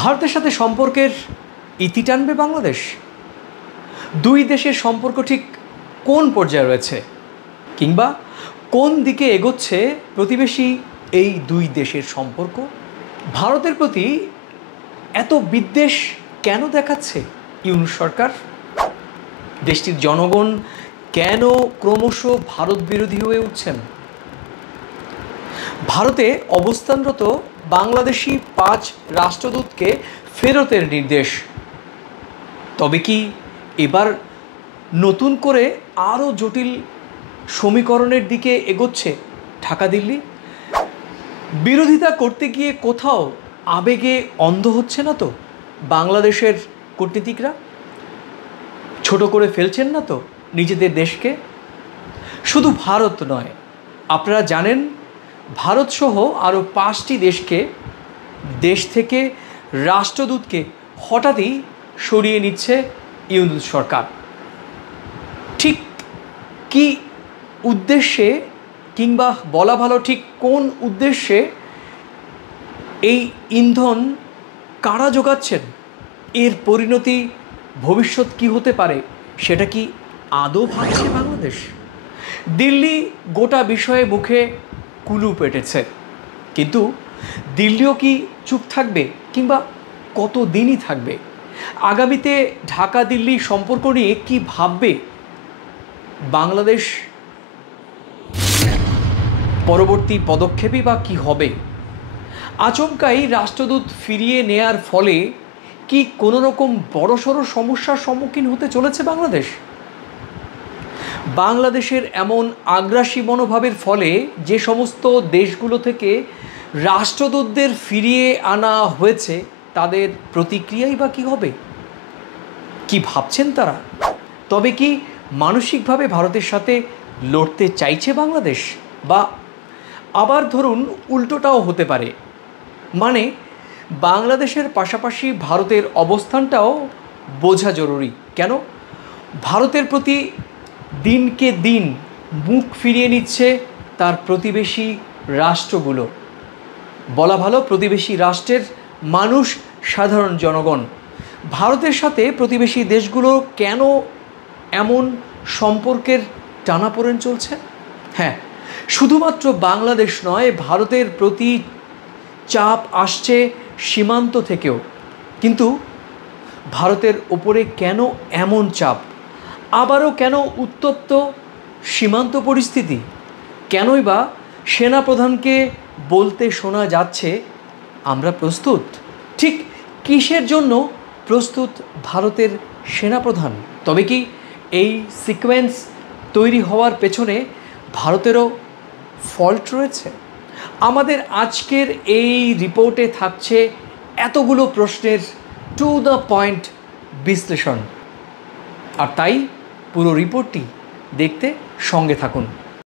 ভারতের সাথে সম্পর্কের ইতি টানবে বাংলাদেশ? দুই দেশের সম্পর্ক ঠিক কোন পর্যায়ে রয়েছে, কিংবা কোন দিকে এগোচ্ছে প্রতিবেশী এই দুই দেশের সম্পর্ক? ভারতের প্রতি এত বিদ্বেষ কেন দেখাচ্ছে ইউনূস সরকার? দেশটির জনগণ কেন ক্রমশ ভারত বিরোধী হয়ে উঠছেন? ভারতে অবস্থানরত বাংলাদেশি 5 রাষ্ট্রদূতকে ফেরতের নির্দেশ। তবে কি এবার নতুন করে আরও জটিল সমীকরণের দিকে এগোচ্ছে ঢাকা দিল্লি? বিরোধিতা করতে গিয়ে কোথাও আবেগে অন্ধ হচ্ছে না তো বাংলাদেশের কূটনীতিকরা? ছোট করে ফেলছেন না তো নিজেদের দেশকে? শুধু ভারত নয়, আপনারা জানেন ভারতসহ আরও 5টি দেশ থেকে রাষ্ট্রদূতকে হঠাৎই সরিয়ে নিচ্ছে ইউনূস সরকার। ঠিক কি উদ্দেশ্যে, কিংবা বলা ভালো ঠিক কোন উদ্দেশ্যে এই ইন্ধন কারা যোগাচ্ছেন? এর পরিণতি ভবিষ্যৎ কি হতে পারে সেটা কি আদৌ ভাবছে বাংলাদেশ? দিল্লি গোটা বিষয়ে মুখে কুলুপ এঁটেছে, কিন্তু দিল্লিও কি চুপ থাকবে, কিংবা কতদিনই থাকবে? আগামীতে ঢাকা দিল্লি সম্পর্ক নিয়ে কি ভাববে বাংলাদেশ? পরবর্তী পদক্ষেপই বা কী হবে? আচমকাই রাষ্ট্রদূত ফিরিয়ে নেয়ার ফলে কি কোনো রকম বড়সড় সমস্যার সম্মুখীন হতে চলেছে বাংলাদেশ? বাংলাদেশের এমন আগ্রাসী মনোভাবের ফলে যে সমস্ত দেশগুলো থেকে রাষ্ট্রদূতদের ফিরিয়ে আনা হয়েছে তাদের প্রতিক্রিয়াই বা কী হবে? কি ভাবছেন তারা? তবে কি মানসিকভাবে ভারতের সাথে লড়তে চাইছে বাংলাদেশ? বা আবার ধরুন উল্টোটাও হতে পারে, মানে বাংলাদেশের পাশাপাশি ভারতের অবস্থানটাও বোঝা জরুরি। কেন ভারতের প্রতি দিনকে দিন মুখ ফিরিয়ে নিচ্ছে তার প্রতিবেশী রাষ্ট্রগুলো? বলা ভালো প্রতিবেশী রাষ্ট্রের মানুষ, সাধারণ জনগণ। ভারতের সাথে প্রতিবেশী দেশগুলো কেন এমন সম্পর্কের টানাপোড়েন চলছে? হ্যাঁ, শুধুমাত্র বাংলাদেশ নয়, ভারতের প্রতি চাপ আসছে সীমান্ত থেকেও। কিন্তু ভারতের ওপরে কেন এমন চাপ? আবারও কেন উত্তপ্ত সীমান্ত পরিস্থিতি? কেনই বা সেনাপ্রধানকে বলতে শোনা যাচ্ছে আমরা প্রস্তুত? ঠিক কিসের জন্য প্রস্তুত ভারতের সেনাপ্রধান? তবে কি এই সিকোয়েন্স তৈরি হওয়ার পেছনে ভারতেরও ফল্ট রয়েছে? আমাদের আজকের এই রিপোর্টে থাকছে এতগুলো প্রশ্নের টু দ্য পয়েন্ট বিশ্লেষণ। আর তাই পুরো রিপোর্টটি দেখতে সঙ্গে থাকুন।